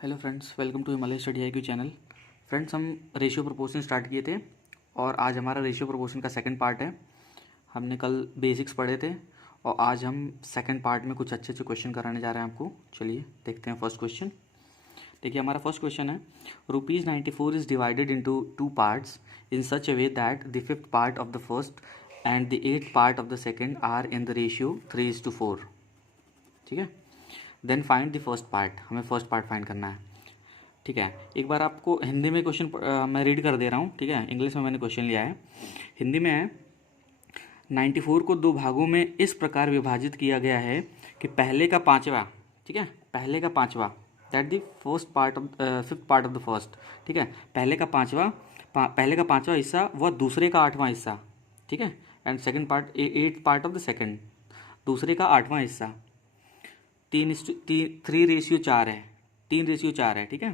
Hello friends, welcome to Himalaya study IQ channel. Friends, हम ratio proportion start किए थे और आज हमारा रेशियो प्रोपोर्शन का सेकंड पार्ट है। हमने कल बेसिक्स पढ़े थे और आज हम सेकंड पार्ट में कुछ अच्छे अच्छे क्वेश्चन कराने जा रहे हैं आपको। चलिए देखते हैं फर्स्ट क्वेश्चन। देखिए, हमारा फर्स्ट क्वेश्चन है, ₹94 is divided into two parts in such a way that the fifth part of the first and the eighth part of the second are in the ratio 3:4। ठीक है, then find the first part. हमें first part find करना है। ठीक है, एक बार आपको हिंदी में क्वेश्चन मैं रीड कर दे रहा हूँ। ठीक है, इंग्लिश में मैंने क्वेश्चन लिया है, हिंदी में है। 94 को दो भागों में इस प्रकार विभाजित किया गया है कि पहले का पांचवा, ठीक है, पहले का पांचवा that the first part of fifth part of the first. ठीक है, पहले का पांचवा हिस्सा व दूसरे का आठवां हिस्सा। ठीक है, and second part eight part of the second, दूसरे का आठवां हिस्सा 3:4 है। 3:4 है। ठीक है,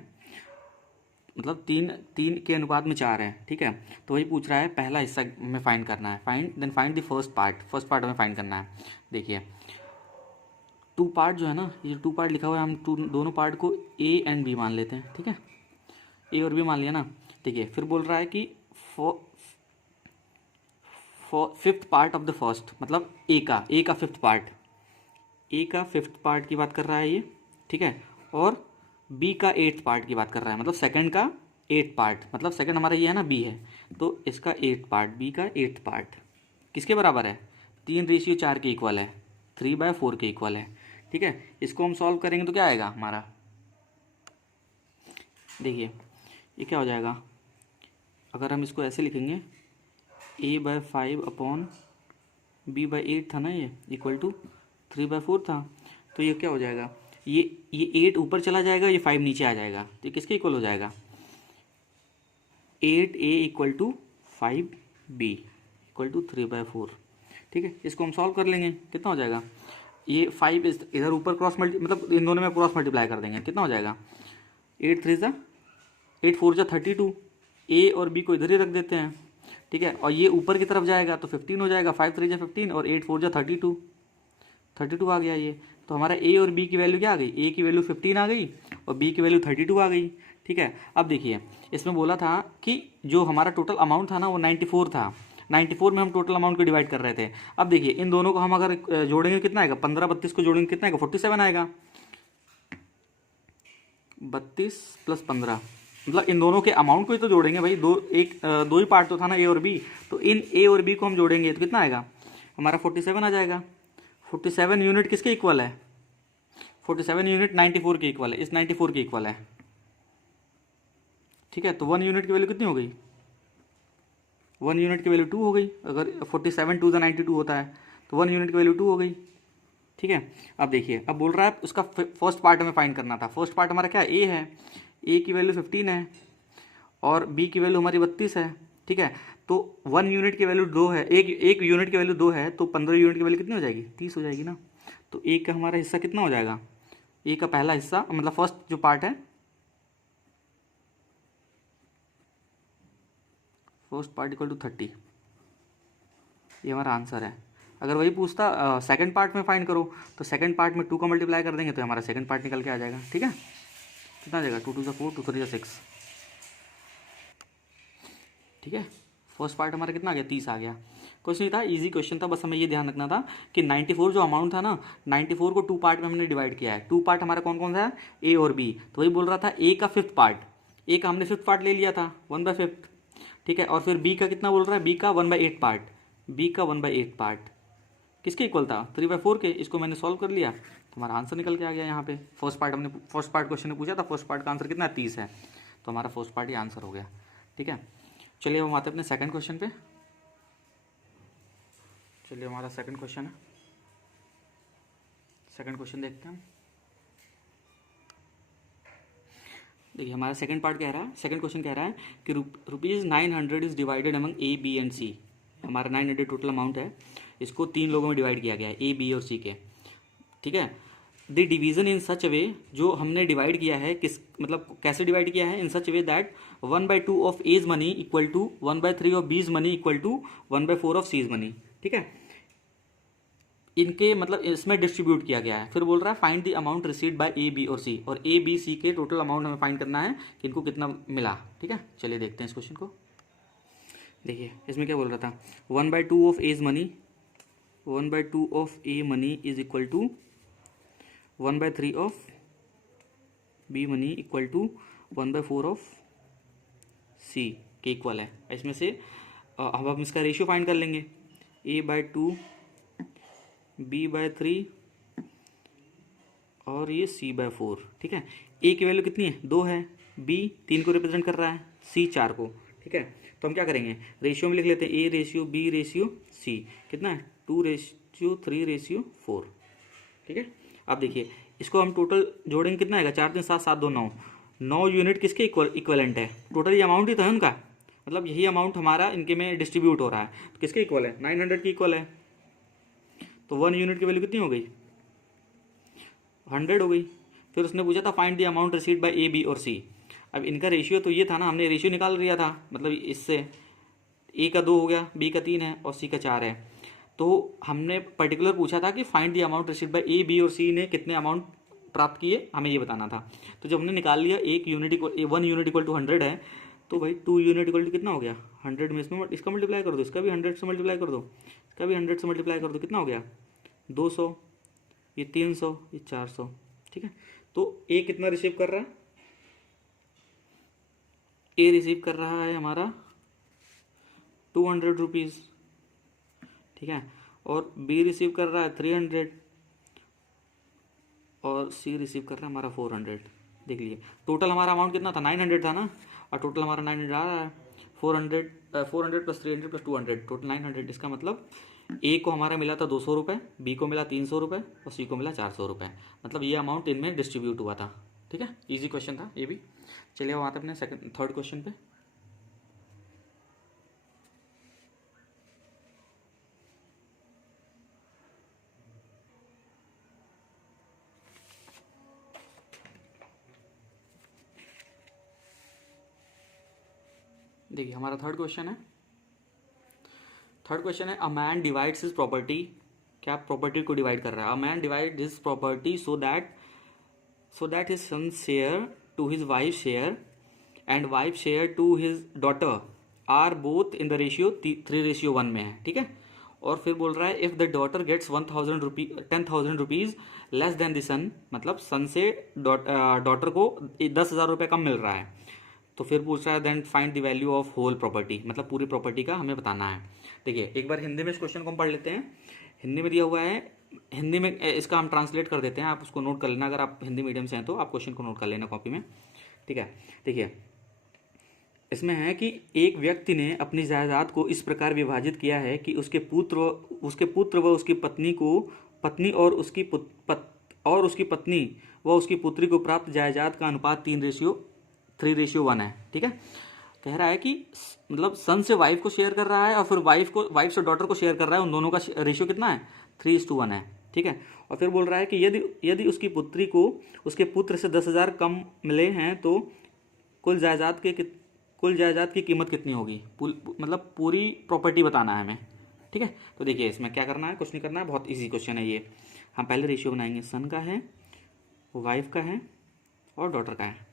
मतलब तीन के अनुपात में 4 है। ठीक है, तो वही पूछ रहा है, पहला हिस्सा में फाइंड करना है। फाइंड द फर्स्ट पार्ट हमें फाइंड करना है। देखिए, टू पार्ट जो है ना, ये टू पार्ट लिखा हुआ है, हम दोनों पार्ट को ए एंड बी मान लेते हैं। ठीक है, ए और बी मान लिया ना। देखिए, फिर बोल रहा है कि fifth part of the first, मतलब ए का फिफ्थ पार्ट की बात कर रहा है ये। ठीक है, और बी का एट्थ पार्ट की बात कर रहा है, मतलब सेकंड का एट्थ पार्ट, मतलब सेकंड हमारा ये है ना, बी है, तो इसका एट्थ पार्ट, बी का एट्थ पार्ट किसके बराबर है? 3:4 के इक्वल है, 3/4 के इक्वल है। ठीक है, इसको हम सॉल्व करेंगे तो क्या आएगा हमारा? देखिए, ये क्या हो जाएगा, अगर हम इसको ऐसे लिखेंगे, a/5 अपॉन b/8 था ना, ये इक्वल टू 3/4 था, तो ये क्या हो जाएगा, ये 8 ऊपर चला जाएगा, ये 5 नीचे आ जाएगा, तो किसके इक्वल हो जाएगा? 8a equal to 5b equal to 3/4। ठीक है, इसको हम सॉल्व कर लेंगे, कितना हो जाएगा? ये 5 इधर ऊपर मतलब इन दोनों में क्रॉस मल्टीप्लाई कर देंगे, कितना हो जाएगा? 8 4 32, ए और बी को इधर ही रख देते हैं। ठीक है, और ये ऊपर की तरफ जाएगा तो 15 हो जाएगा, 5 3 15 और 8 4 32 आ गया ये। तो हमारा ए और बी की वैल्यू क्या आ गई? ए की वैल्यू 15 आ गई और बी की वैल्यू 32 आ गई। ठीक है, अब देखिए, इसमें बोला था कि जो हमारा टोटल अमाउंट था ना, वो 94 था। 94 में हम टोटल अमाउंट को डिवाइड कर रहे थे। अब देखिए, इन दोनों को हम अगर जोड़ेंगे कितना आएगा? 15 32 को जोड़ेंगे कितना आएगा? 47 आएगा। 32 + 15, मतलब इन दोनों के अमाउंट को ही तो जोड़ेंगे भाई, दो ही पार्ट तो था ना, ए और बी, तो इन ए और बी को हम जोड़ेंगे तो कितना आएगा हमारा? 47 आ जाएगा। 47 यूनिट किसके इक्वल है? 47 यूनिट 94 के इक्वल है, इस 94 के इक्वल है। ठीक है, तो 1 यूनिट की वैल्यू कितनी हो गई? 1 यूनिट की वैल्यू 2 हो गई। अगर 47 2 92 होता है तो 1 यूनिट की वैल्यू 2 हो गई। ठीक है, अब देखिए, अब बोल रहा है उसका फर्स्ट पार्ट हमें फाइंड करना था। फर्स्ट पार्ट हमारा क्या है? ए है, ए की वैल्यू 15 है और बी की वैल्यू हमारी 32 है। ठीक है, तो 1 यूनिट की वैल्यू 2 है, एक यूनिट की वैल्यू 2 है, तो 15 यूनिट की वैल्यू कितनी हो जाएगी? 30 हो जाएगी ना। तो ए का हमारा हिस्सा कितना हो जाएगा? ए का पहला हिस्सा, मतलब फर्स्ट जो पार्ट है, फर्स्ट पार्ट इक्वल टू 30, ये हमारा आंसर है। अगर वही पूछता सेकंड पार्ट में फाइंड करो, तो सेकंड पार्ट में 2 का मल्टीप्लाई कर देंगे तो हमारा सेकंड पार्ट निकल के आ जाएगा। ठीक है, कितना आ जाएगा? 2 2 4 2 3 6। ठीक है, फर्स्ट पार्ट हमारा कितना आ गया? 30 आ गया। कुछ नहीं था, इजी क्वेश्चन था, बस हमें ये ध्यान रखना था कि 94 जो अमाउंट था ना, 94 को 2 पार्ट में हमने डिवाइड किया है। 2 पार्ट हमारा कौन कौन सा है? ए और बी। तो वही बोल रहा था, ए का फिफ्थ पार्ट, ए का हमने फिफ्थ पार्ट ले लिया था, 1/5। ठीक है, और फिर बी का कितना बोल रहा है? बी का 1/8 पार्ट, बी का 1/8 पार्ट किसके इक्वल था? 3/4 के। इसको मैंने सॉल्व कर लिया तो हमारा आंसर निकल के आ गया यहाँ पे। फर्स्ट पार्ट क्वेश्चन ने पूछा था, फर्स्ट पार्ट का आंसर कितना है? 30 है, तो हमारा फर्स्ट पार्ट ही आंसर हो गया। ठीक है, चलिए हम आते हैं अपने सेकंड क्वेश्चन पे। चलिए, हमारा सेकंड क्वेश्चन है, सेकंड क्वेश्चन देखते हैं। देखिए, हमारा सेकंड क्वेश्चन कह रहा है कि ₹900 is divided among A B and C. हमारा 900 टोटल अमाउंट है, इसको 3 लोगों में डिवाइड किया गया है, ए बी और सी के। ठीक है, द डिवीजन इन सच वे, जो हमने डिवाइड किया है, मतलब कैसे डिवाइड किया है? In such way that 1/2 of A's money equal to 1/3 of B's money equal to 1/4 of C's money. ठीक है, इनके मतलब इसमें डिस्ट्रीब्यूट किया गया है। फिर बोल रहा है find the amount received by A B और सी, और ए बी सी के टोटल अमाउंट हमें फाइंड करना है कि इनको कितना मिला। ठीक है, चलिए देखते हैं इस क्वेश्चन को। देखिए इसमें क्या बोल रहा था, 1/2 of A's money, 1/2 of A money is equal to 1/3 of B money equal to 1/4 of C के इक्वल है। इसमें से अब हम इसका रेशियो फाइंड कर लेंगे, a/2 b/3 और ये c/4। ठीक है, a की वैल्यू कितनी है, 2 है, b 3 को रिप्रेजेंट कर रहा है, c 4 को। ठीक है, तो हम क्या करेंगे, रेशियो में लिख लेते हैं, a ratio b ratio c कितना है, 2:3:4। ठीक है, अब देखिए इसको हम टोटल जोड़ेंगे, कितना आएगा, 4 3 7 7 2 9, 9 यूनिट किसके इक्वलेंट है, टोटल ये अमाउंट ही था उनका, मतलब यही अमाउंट हमारा इनके में डिस्ट्रीब्यूट हो रहा है, तो किसके इक्वल है, 900 की इक्वल है। तो 1 यूनिट की वैल्यू कितनी हो गई, 100 हो गई। फिर उसने पूछा था find the amount received by A B और सी। अब इनका रेशियो तो ये था ना, हमने रेशियो निकाल लिया था, मतलब इससे ए का 2 हो गया, बी का 3 है और सी का 4 है। तो हमने पर्टिकुलर पूछा था कि find the amount received by A B और सी ने कितने अमाउंट प्राप्त किए, हमें ये बताना था। तो जब हमने निकाल लिया 1 यूनिट इक्वल टू 100 है, तो भाई 2 यूनिट इक्वल टू कितना हो गया, 100 में इसमें इसका मल्टीप्लाई कर दो, इसका भी 100 से मल्टीप्लाई कर दो, इसका भी 100 से मल्टीप्लाई कर दो, कितना हो गया 200, ये 300, ये 400। ठीक है, तो ए कितना रिसीव कर रहा है, ए रिसीव कर रहा है हमारा 200 रुपीज़। ठीक है, और बी रिसीव कर रहा है 300 और सी रिसीव कर रहा है हमारा 400। देख लीजिए टोटल हमारा अमाउंट कितना था, 900 था ना, और टोटल हमारा 900 आ रहा है, 400 प्लस 300 प्लस 200 टोटल 900। इसका मतलब ए को हमारा मिला था 200 रुपये, बी को मिला 300 रुपये और सी को मिला 400 रुपये, मतलब ये अमाउंट इनमें डिस्ट्रीब्यूट हुआ था। ठीक है, इजी क्वेश्चन था ये भी। चलिए अब आते हैं अपने थर्ड क्वेश्चन पे। देखिए हमारा थर्ड क्वेश्चन है, a man divides his property, क्या प्रॉपर्टी को डिवाइड कर रहा है, a man divide his property so that his son share to his wife share and wife share to his daughter are both in the ratio 3:1 में है। ठीक है, और फिर बोल रहा है if the daughter gets 10,000 rupees less than the son, मतलब सन से डॉटर को 10,000 रुपये कम मिल रहा है। तो फिर पूछ रहा है then find the value of whole property, मतलब पूरी प्रॉपर्टी का हमें बताना है। देखिए एक बार हिंदी में इस क्वेश्चन को हम पढ़ लेते हैं, हिंदी में दिया हुआ है, हिंदी में इसका हम ट्रांसलेट कर देते हैं, आप उसको नोट कर लेना, अगर आप हिंदी मीडियम से हैं तो आप क्वेश्चन को नोट कर लेना कॉपी में। ठीक है, देखिए इसमें है कि एक व्यक्ति ने अपनी जायदाद को इस प्रकार विभाजित किया है कि उसके पुत्र व उसकी पत्नी को पत्नी और उसकी पत्नी व उसकी पुत्री को प्राप्त जायदाद का अनुपात 3:1 है। ठीक है, कह रहा है कि मतलब सन से वाइफ को शेयर कर रहा है और फिर वाइफ से डॉटर को शेयर कर रहा है, उन दोनों का रेशियो कितना है, 3:1 है। ठीक है, और फिर बोल रहा है कि यदि उसकी पुत्री को उसके पुत्र से 10,000 कम मिले हैं तो कुल जायदाद की कीमत कितनी होगी, मतलब पूरी प्रॉपर्टी बताना है हमें। ठीक है, तो देखिए इसमें क्या करना है, कुछ नहीं करना है, बहुत इजी क्वेश्चन है ये। हम पहले रेशियो बनाएंगे, सन का है, वाइफ का है और डॉटर का है।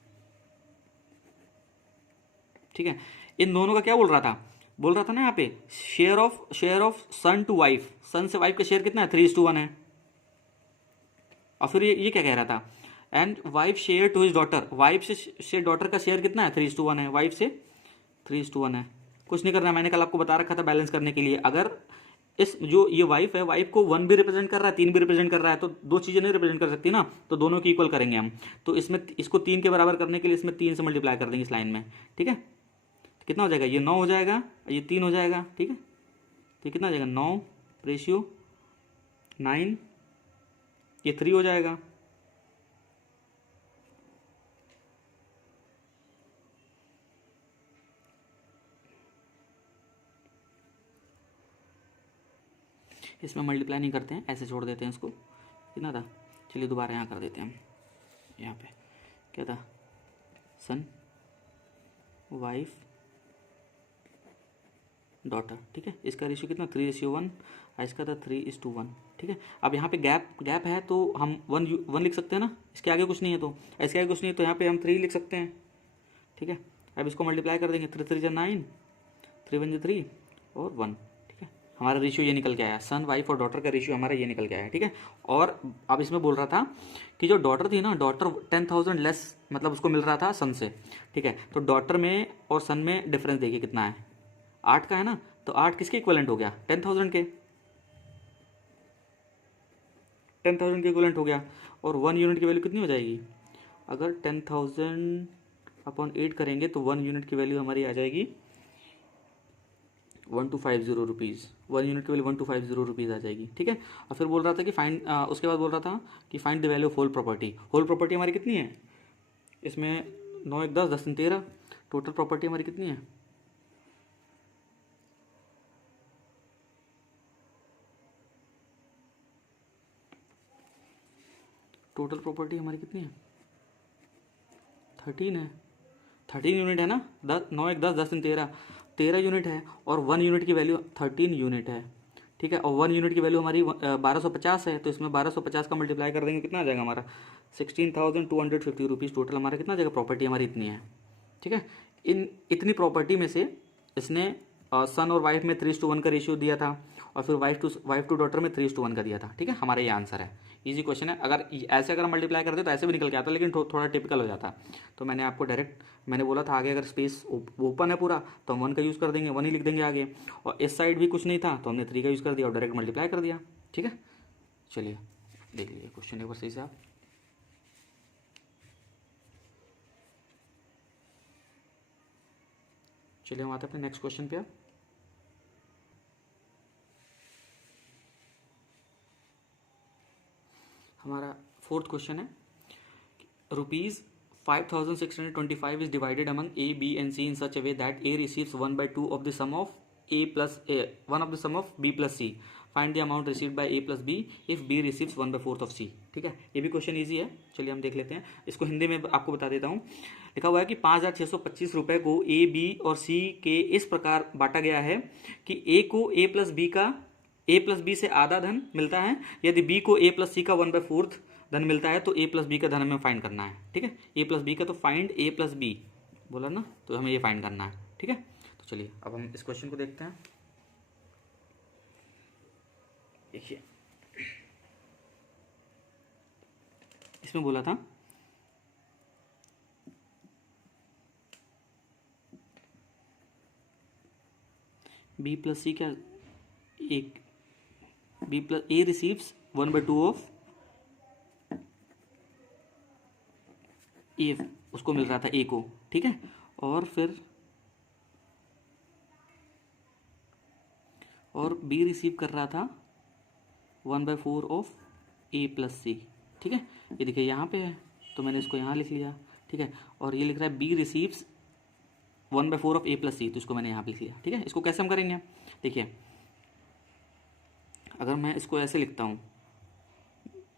ठीक है, इन दोनों का क्या बोल रहा था ना यहाँ पे, share of son to wife, son से वाइफ का शेयर कितना है, 3:1 है। और फिर ये क्या कह रहा था, and wife share to his daughter, wife से डॉटर का शेयर कितना है, 3:1 है, वाइफ से 3:1 है। कुछ नहीं करना है, मैंने कल आपको बता रखा था बैलेंस करने के लिए, अगर इस जो ये वाइफ है, वाइफ को 1 भी रिप्रेजेंट कर रहा है, 3 भी रिप्रेजेंट कर रहा है, तो दो चीज़ें नहीं रिप्रेजेंट कर सकती ना, तो दोनों की इक्वल करेंगे हम। तो इसमें इसको 3 के बराबर करने के लिए इसमें 3 से मल्टीप्लाई कर देंगे इस लाइन में। ठीक है, कितना हो जाएगा, ये 9 हो जाएगा, ये 3 हो जाएगा। ठीक है, तो कितना हो जाएगा, 9 ये 3 हो जाएगा। इसमें मल्टीप्लाई नहीं करते हैं, ऐसे छोड़ देते हैं इसको। कितना था, चलिए दोबारा यहाँ कर देते हैं हम, यहाँ पे क्या था, सन वाइफ डॉटर। ठीक है, इसका रेशियो कितना, 3:1, इसका था 3:1। ठीक ठीक है। अब यहाँ पे गैप है तो हम वन लिख सकते हैं ना, इसके आगे कुछ नहीं है तो, इसके आगे कुछ नहीं है तो यहाँ पे हम 3 लिख सकते हैं, ठीक है। अब इसको मल्टीप्लाई कर देंगे, 3 3 जा 9, 3 1 जा 3 और 1, ठीक है। हमारा रेशियो ये निकल के आया, सन वाइफ और डॉटर का रेशियो हमारा ये निकल के आया, ठीक है। और अब इसमें बोल रहा था कि जो डॉटर थी ना, डॉटर 10,000 लेस मतलब उसको मिल रहा था सन से, ठीक है। तो डॉटर में और सन में डिफरेंस देखिए कितना है, 8 का है ना, तो 8 किसके इक्वलेंट हो गया, 10,000 के, 10,000 के इक्वलेंट हो गया। और 1 यूनिट की वैल्यू कितनी हो जाएगी, अगर 10,000 अपॉन 8 करेंगे तो 1 यूनिट की वैल्यू हमारी आ जाएगी 1250 रुपीज़, 1 यूनिट की वैल्यू 1250 रुपीज़ आ जाएगी, ठीक है। और फिर बोल रहा था कि उसके बाद बोल रहा था कि find the value of whole property. Whole property हमारी कितनी है, इसमें 9 1 10 10 3 13, टोटल प्रॉपर्टी हमारी कितनी है, टोटल प्रॉपर्टी हमारी कितनी है, 13 है, 13 यूनिट है ना, 9 1 10 10 3 13, 13 यूनिट है। और 1 यूनिट की वैल्यू 13 यूनिट है, ठीक है। और 1 यूनिट की वैल्यू हमारी 1250 है, तो इसमें 1250 का मल्टीप्लाई कर देंगे, कितना आ जाएगा हमारा 16,250 रुपीज़ टोटल हमारा कितना आ जाएगा, प्रॉपर्टी हमारी इतनी है, ठीक है। इतनी प्रॉपर्टी में से इसने सन और वाइफ में 3:1 का रेशियो दिया था, और फिर वाइफ टू डॉटर में 3:1 का दिया था, ठीक है। हमारा ये आंसर है, इजी क्वेश्चन है। अगर हम मल्टीप्लाई करते तो ऐसे भी निकल के आता, लेकिन थोड़ा टिपिकल हो जाता। तो मैंने आपको डायरेक्ट मैंने बोला था आगे अगर स्पेस ओपन है पूरा तो हम 1 का यूज़ कर देंगे, 1 ही लिख देंगे आगे। और इस साइड भी कुछ नहीं था तो हमने 3 का यूज़ कर दिया और डायरेक्ट मल्टीप्लाई कर दिया, ठीक है। चलिए देख लीजिए क्वेश्चन एक बार सही से आप। चलिए हम आते हैं अपने नेक्स्ट क्वेश्चन पे। हमारा 4th क्वेश्चन है, ₹5,625 is divided among A, B and C in such a way that A receives 1/2 of the sum of B plus C. Find the amount received by A plus B if B receives 1/4 of C, ठीक है। ये भी question easy है, चलिए हम देख लेते हैं। इसको हिंदी में आपको बता देता हूँ। लिखा हुआ है कि 5,625 रुपये को A, B और C के इस प्रकार बांटा गया है कि A को A प्लस बी से आधा धन मिलता है, यदि B को A प्लस C का 1/4 धन मिलता है तो A प्लस बी का धन हमें फाइंड करना है, ठीक है। A प्लस बी का तो फाइंड A प्लस बी बोला ना, तो हमें ये फाइंड करना है, ठीक है। तो चलिए अब हम इस क्वेश्चन को देखते हैं। देखिए इसमें बोला था B प्लस C क्या एक B plus A receives 1/2 of A, उसको मिल रहा था ए को, ठीक है। और फिर और बी रिसीव कर रहा था 1/4 ऑफ ए प्लस सी, ठीक है। ये देखिए यहाँ पे है तो मैंने इसको यहाँ लिख लिया, ठीक है। और ये लिख रहा है B receives 1/4 of A plus C, तो इसको मैंने यहाँ पे लिख लिया, ठीक है। इसको कैसे हम करेंगे, देखिए अगर मैं इसको ऐसे लिखता हूँ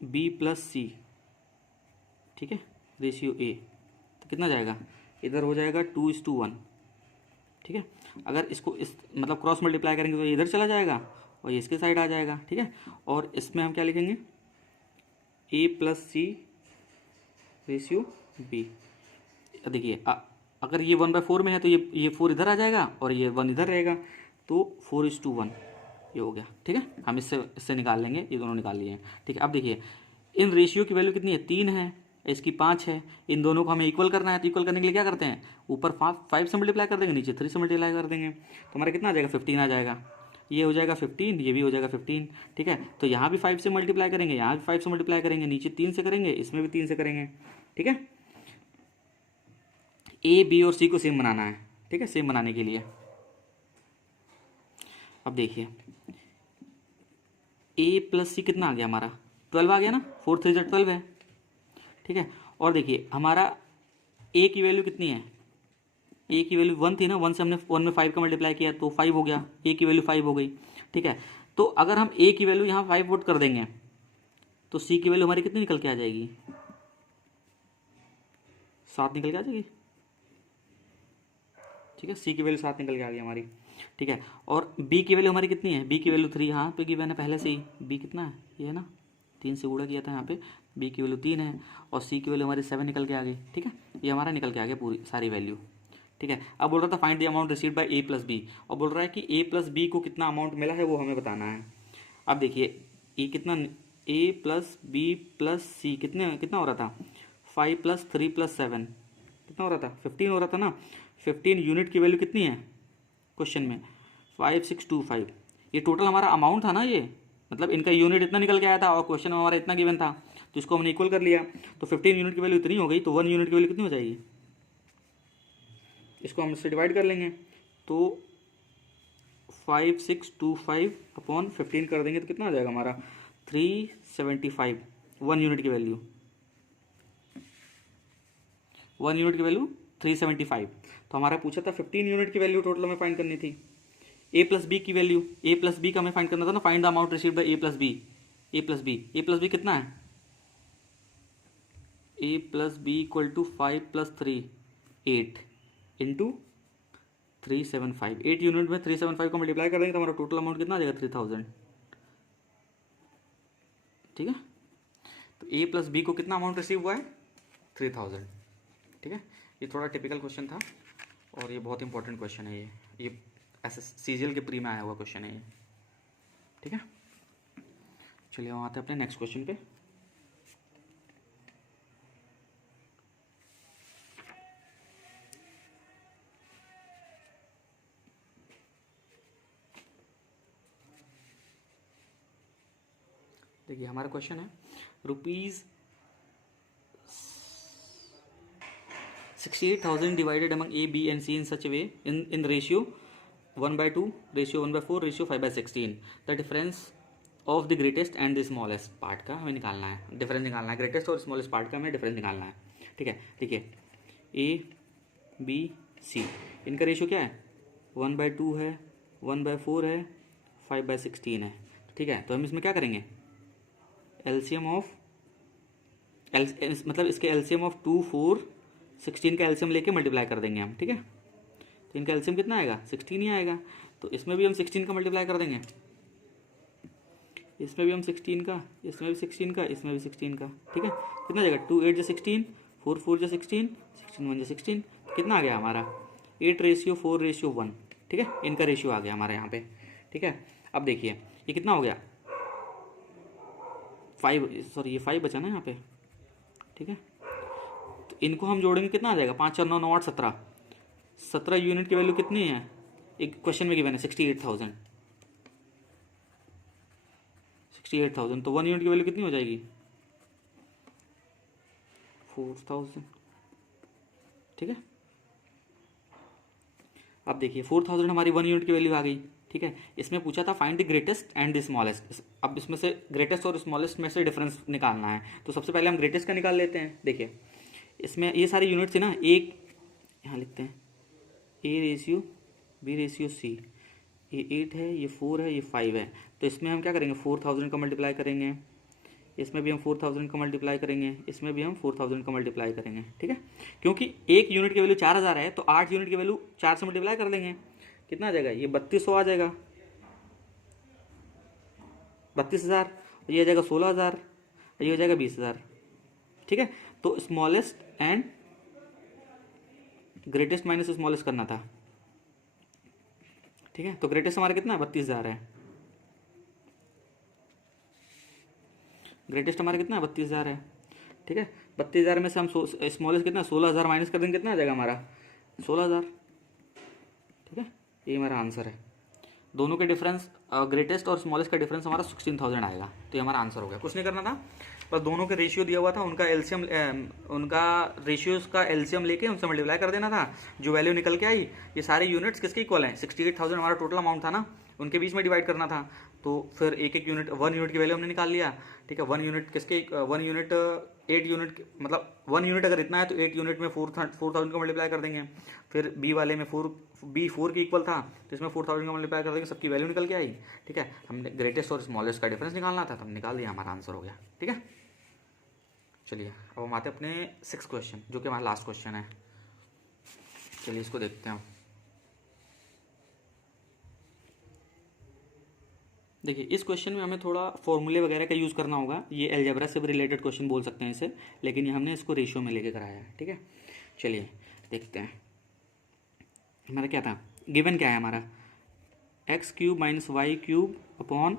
बी प्लस सी, ठीक है, रेशियो ए, तो कितना जाएगा, इधर हो जाएगा 2:1, ठीक है। अगर इसको इस मतलब क्रॉस मल्टीप्लाई करेंगे तो ये इधर चला जाएगा और ये इसके साइड आ जाएगा, ठीक है। और इसमें हम क्या लिखेंगे, ए प्लस सी रेशियो बी। देखिए अगर ये 1/4 में है तो ये 4 इधर आ जाएगा और ये 1 इधर रहेगा, तो 4:1 ये हो गया, ठीक है। हम इससे निकाल लेंगे, ये दोनों निकाल लिए हैं, ठीक है। अब देखिए इन रेशियो की वैल्यू कितनी है, 3 है, इसकी 5 है, इन दोनों को हमें इक्वल करना है। तो इक्वल करने के लिए क्या करते हैं, ऊपर 5 से मल्टीप्लाई कर देंगे, नीचे 3 से मल्टीप्लाई कर देंगे, तो हमारा कितना आ जाएगा, 15 आ जाएगा। ये हो जाएगा 15, ये भी हो जाएगा 15, ठीक है। तो यहाँ भी 5 से मल्टीप्लाई करेंगे, यहाँ भी 5 से मल्टीप्लाई करेंगे, नीचे 3 से करेंगे, इसमें भी 3 से करेंगे, ठीक है। ए बी और सी को सेम बनाना है, ठीक है। सेम बनाने के लिए अब देखिए ए प्लस सी कितना आ गया हमारा, 12 आ गया ना, 4 3 12 है, ठीक है। और देखिए हमारा ए की वैल्यू कितनी है, ए की वैल्यू 1 थी ना, 1 से हमने 1 में 5 का मल्टीप्लाई किया तो 5 हो गया, ए की वैल्यू 5 हो गई, ठीक है। तो अगर हम ए की वैल्यू यहाँ 5 पुट कर देंगे तो सी की वैल्यू हमारी कितनी निकल के आ जाएगी, 7 निकल के आ जाएगी, ठीक है। सी की वैल्यू 7 निकल के आ गई हमारी। ठीक है। और b की वैल्यू हमारी कितनी है, b की वैल्यू 3 यहाँ पे गिवन है पहले से ही, b कितना है ये है ना, 3 से गुणा किया था यहाँ पे, b की वैल्यू 3 है और c की वैल्यू हमारी 7 निकल के आ गई। ठीक है, ये हमारा निकल के आ गया पूरी सारी वैल्यू। ठीक है, अब बोल रहा था find the amount received by a plus B, और बोल रहा है कि a प्लस बी को कितना अमाउंट मिला है वो हमें बताना है। अब देखिए ये कितना, a प्लस बी प्लस सी कितना हो रहा था, 5 प्लस 3 प्लस 7 कितना हो रहा था, 15 हो रहा था ना। 15 यूनिट की वैल्यू कितनी है क्वेश्चन में, 5625। ये टोटल हमारा अमाउंट था ना, ये मतलब इनका यूनिट इतना निकल के आया था और क्वेश्चन में हमारा इतना गिवन था, तो इसको हमने इक्वल कर लिया। तो 15 यूनिट की वैल्यू इतनी हो गई, तो 1 यूनिट की वैल्यू कितनी हो जाएगी, इसको हम इससे डिवाइड कर लेंगे। तो 5625 अपॉन 15 कर देंगे तो कितना आ जाएगा हमारा 375। 1 यूनिट की वैल्यू 1 यूनिट की वैल्यू 375। तो हमारा पूछा था 15 यूनिट की वैल्यू टोटल हमें फाइंड करनी थी। ए प्लस बी की वैल्यू, ए प्लस बी का हमें फाइंड करना था ना, find the amount received by A plus B. A plus B, A plus B कितना है, A plus B equal to 5 plus 3 8 into 375। 8 unit में 375 को मल्टीप्लाई कर देंगे तो हमारा टोटल अमाउंट कितना आ जाएगा 3000। ठीक है, तो ए प्लस बी को कितना अमाउंट रिसीव हुआ है 3000। ठीक है, ये थोड़ा टिपिकल क्वेश्चन था और ये बहुत इंपॉर्टेंट क्वेश्चन है। ये ऐसे सीजीएल के प्री में आया हुआ क्वेश्चन है ये। ठीक है, चलिए हम आते हैं अपने नेक्स्ट क्वेश्चन पे। देखिए हमारा क्वेश्चन है rupees 68,000 divided among A B and C in such way in ratio 1/2, ratio 1/4, ratio 5/16। The difference of the greatest and the smallest part का हमें निकालना है, डिफरेंस निकालना है, ग्रेटेस्ट और स्मॉलेस्ट पार्ट का हमें डिफरेंस निकालना है। ठीक है, देखिए ए बी सी इनका रेशियो क्या है, 1/2 है, 1/4 है, 5/16 है। ठीक है, तो हम इसमें क्या करेंगे, एलसीएम ऑफ मतलब इसके एलसीएम ऑफ 2, 4, 16 का एलसीएम लेके मल्टीप्लाई कर देंगे हम। ठीक है, तो इनका एलसीएम कितना आएगा 16 ही आएगा, तो इसमें भी हम 16 का मल्टीप्लाई कर देंगे, इसमें भी हम 16 का, इसमें भी 16 का, इसमें भी 16 का। ठीक है, कितना जाएगा 2 8 जो 16, 4 4 जो 16, 16 1 जो 16, कितना आ गया हमारा 8/4/1। ठीक है, इनका रेशियो आ गया हमारे यहाँ पे। ठीक है, अब देखिए ये कितना हो गया 5, सॉरी ये 5 बचा ना यहाँ पे। ठीक है, तो इनको हम जोड़ेंगे कितना आ जाएगा, 5 4 9 9 8 17। 17 यूनिट की वैल्यू कितनी है, एक क्वेश्चन में गिवन है 68,000। 68,000 तो 1 यूनिट की वैल्यू कितनी हो जाएगी 4,000। ठीक है, अब देखिए 4,000 हमारी 1 यूनिट की वैल्यू आ गई। ठीक है, इसमें पूछा था find the greatest and the smallest. अब इसमें से ग्रेटेस्ट और स्मॉलेस्ट में से डिफरेंस निकालना है, तो सबसे पहले हम ग्रेटेस्ट का निकाल लेते हैं। देखिए इसमें ये सारे यूनिट्स है ना, एक यहाँ लिखते हैं A ratio B ratio C, ये 8 है, ये 4 है, ये 5 है। तो इसमें हम क्या करेंगे 4,000 का मल्टीप्लाई करेंगे, इसमें भी हम 4,000 का मल्टीप्लाई करेंगे, इसमें भी हम 4,000 का मल्टीप्लाई करेंगे। ठीक है, क्योंकि एक यूनिट की वैल्यू 4,000 है, तो 8 यूनिट की वैल्यू 4 से मल्टीप्लाई कर देंगे, कितना आ जाएगा ये 3200 आ जाएगा, 32,000, ये आ जाएगा 16,000, ये हो जाएगा 20,000। ठीक है, तो smallest and greatest minus smallest करना था। ठीक है, तो ग्रेटेस्ट हमारा कितना है 32,000 है, ग्रेटेस्ट हमारा कितना है 32,000 है। ठीक है, 32,000 में से हम स्मॉलेस्ट कितना 16,000 माइनस कर देंगे, कितना आ जाएगा हमारा 16,000। ठीक है, ये हमारा आंसर है। दोनों के डिफरेंस ग्रेटेस्ट और स्मॉलेस्ट का डिफरेंस हमारा 16,000 आएगा, तो ये हमारा आंसर हो गया। कुछ नहीं करना था, बस दोनों के रेशियो दिया हुआ था, उनका एलसीएम उनका रेशियोज का एलसीएम लेके उनसे मल्टीप्लाई कर देना था। जो वैल्यू निकल के आई, ये सारे यूनिट्स किसके इक्वल हैं 68,000 हमारा टोटल अमाउंट था ना, उनके बीच में डिवाइड करना था। तो फिर एक एक यूनिट 1 यूनिट की वैल्यू हमने निकाल लिया। ठीक है, 1 यूनिट किसके 1 यूनिट 8 यूनिट मतलब 1 यूनिट अगर इतना है तो 8 यूनिट में 4,000 का मल्टीप्लाई कर देंगे। फिर बी वाले में 4 के इक्वल था, तो इसमें 4,000 का मल्टीप्लाई कर देंगे, सबकी वैल्यू निकल के आई। ठीक है, हमने ग्रेटेस्ट और स्मॉलेस्ट का डिफरेंस निकालना था, तो हम निकाल दिया, हमारा आंसर हो गया। ठीक है, चलिए अब हम आते हैं अपने 6 क्वेश्चन, जो कि हमारा लास्ट क्वेश्चन है। चलिए इसको देखते हैं। देखिए इस क्वेश्चन में हमें थोड़ा फॉर्मूले वगैरह का यूज़ करना होगा, ये अलजेब्रा से भी रिलेटेड क्वेश्चन बोल सकते हैं इसे, लेकिन ये हमने इसको रेशियो में लेके कराया है। ठीक है, चलिए देखते हैं हमारा क्या था। गिवन क्या है हमारा, x cube minus y cube upon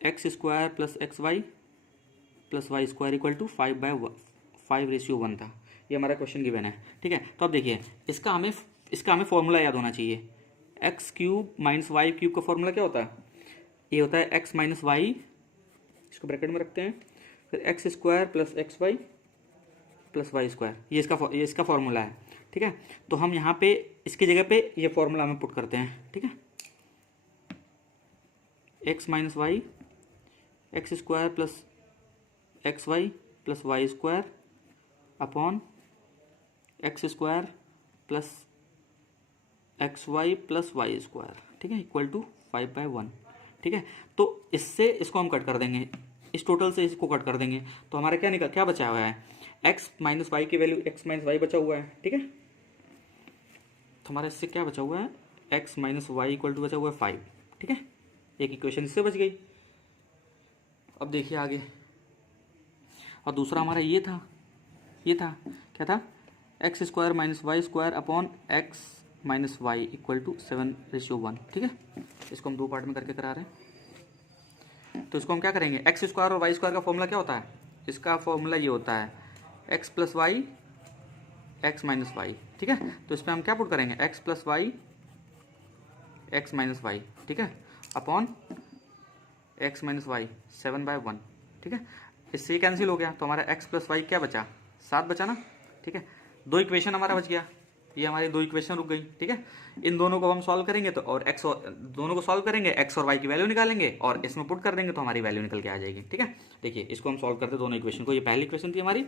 x square plus x y plus y square equal to 5/5 था। ये हमारा क्वेश्चन गिवन है। ठीक है, तो अब देखिए इसका हमें फॉर्मूला याद होना चाहिए। X cube minus y cube का फॉर्मूला क्या होता है, ये होता है एक्स माइनस वाई, इसको ब्रैकेट में रखते हैं, फिर x square plus x y plus y square, ये इसका फॉर्मूला है। ठीक है, तो हम यहाँ पे इसकी जगह पे ये फॉर्मूला में पुट करते हैं। ठीक है, x minus y x square plus x y plus y square upon x square plus x y plus y square, ठीक है, इक्वल टू 5/1। ठीक है, तो इससे इसको हम कट कर देंगे, इस टोटल से इसको कट कर देंगे, तो हमारा क्या बचा हुआ है, एक्स माइनस वाई की वैल्यू एक्स माइनस वाई बचा हुआ है। ठीक है, तो हमारा इससे क्या बचा हुआ है, x minus y equal to बचा हुआ है 5। ठीक है, एक इक्वेशन इससे बच गई। अब देखिए आगे, और दूसरा हमारा ये था क्या था, x square minus y square upon x minus y equal to 7/1। ठीक है, इसको हम दो पार्ट में करके करा रहे हैं। तो इसको हम क्या करेंगे, एक्स स्क्वायर और वाई स्क्वायर का फॉर्मूला क्या होता है, इसका फॉर्मूला ये होता है x plus y x minus y. ठीक है, तो इस पर हम क्या पुट करेंगे, x plus y x minus y, ठीक है, अपॉन एक्स माइनस वाई 7/1। ठीक है, इससे कैंसिल हो गया, तो हमारा एक्स प्लस वाई क्या बचा, 7 बचा ना। ठीक है, दो इक्वेशन हमारा बच गया, ये हमारी दो इक्वेशन रुक गई। ठीक है, इन दोनों को हम सॉल्व करेंगे तो और एक्स दोनों को सॉल्व करेंगे, एक्स और वाई की वैल्यू निकालेंगे और इसमें पुट कर देंगे तो हमारी वैल्यू निकल के आ जाएगी। ठीक है, देखिए इसको हम सॉल्व करते दोनों इक्वेशन को, ये पहली इक्वेशन थी हमारी,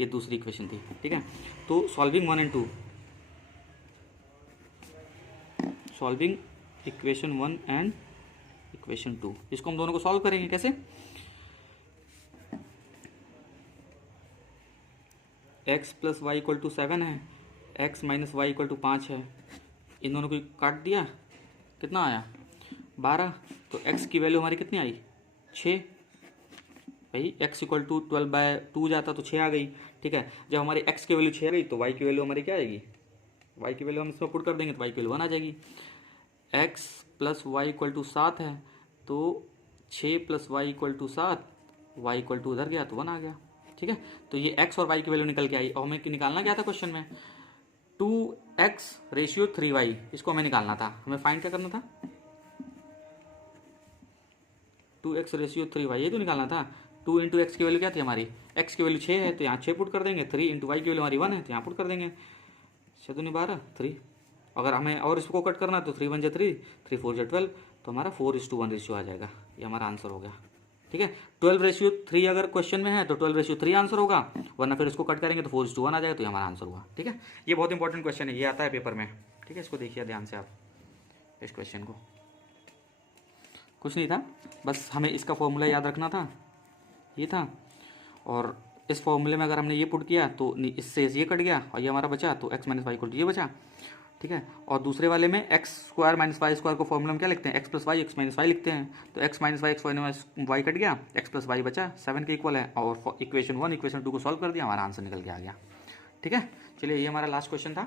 ये दूसरी इक्वेशन थी। ठीक है, तो सॉल्विंग 1 और 2, सॉल्विंग इक्वेशन 1 एंड इक्वेशन 2, इसको हम दोनों को सॉल्व करेंगे कैसे, x plus y equal to 7 है, x minus y equal to 5 है, इन दोनों को काट दिया, कितना आया 12। तो x की वैल्यू हमारी कितनी आई 6, भाई x इक्वल टू 12/2 जाता तो 6 आ गई। ठीक है, जब हमारी x की वैल्यू 6 आ गई तो y की वैल्यू हमारी क्या आएगी, y की वैल्यू हम इसमें पुट कर देंगे तो y की वैल्यू 1 आ जाएगी। x plus y equal to 7 है, तो 6 plus y equal to 7, y equal to उधर गया तो 1 आ गया। ठीक है, तो ये x और y की वैल्यू निकल के आई, और हमें निकालना क्या था क्वेश्चन में, 2x रेशियो 3y, इसको हमें निकालना था, हमें फाइंड क्या करना था, 2x रेशियो 3y, ये तो निकालना था। 2 इंटू एक्स की वैल्यू क्या थी हमारी, x की वैल्यू 6 है तो यहाँ 6 पुट कर देंगे, 3 इंटू वाई की वैल्यू हमारी 1 है तो यहाँ पुट कर देंगे, 6 दूनी 12 3। अगर हमें और इसको कट करना है तो 3 1 जा 3, 3 4 जा 12, तो हमारा 4:1 रेशियो आ जाएगा, ये हमारा आंसर हो गया। ठीक है, 12:3 अगर क्वेश्चन में है तो 12:3 आंसर होगा, वरना फिर इसको कट करेंगे तो 4:1 आ जाएगा, तो ये हमारा आंसर हुआ। ठीक है, ये बहुत इंपॉर्टेंट क्वेश्चन है, ये आता है पेपर में। ठीक है, इसको देखिए ध्यान से आप, इस क्वेश्चन को कुछ नहीं था, बस हमें इसका फॉर्मूला याद रखना था, ये था, और इस फॉर्मूले में अगर हमने ये पुट किया तो इससे ये कट गया और ये हमारा बचा, तो x minus y equal to ये बचा। ठीक है, और दूसरे वाले में x square minus y square को फॉर्मूला में क्या लिखते हैं, x plus y x minus y लिखते हैं, तो x minus y x y cut गया, एक्स प्लस वाई बचा 7 के इक्वल है, और इक्वेशन 1 इक्वेशन 2 को सॉल्व कर दिया, हमारा आंसर निकल के आ गया। ठीक है, चलिए ये हमारा लास्ट क्वेश्चन था।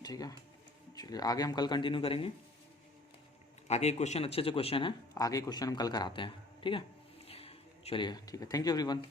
ठीक है, चलिए आगे हम कल कंटिन्यू करेंगे, आगे क्वेश्चन अच्छे क्वेश्चन है, आगे क्वेश्चन हम कल कराते हैं। ठीक है, चलिए ठीक है, थैंक यू एवरीवन।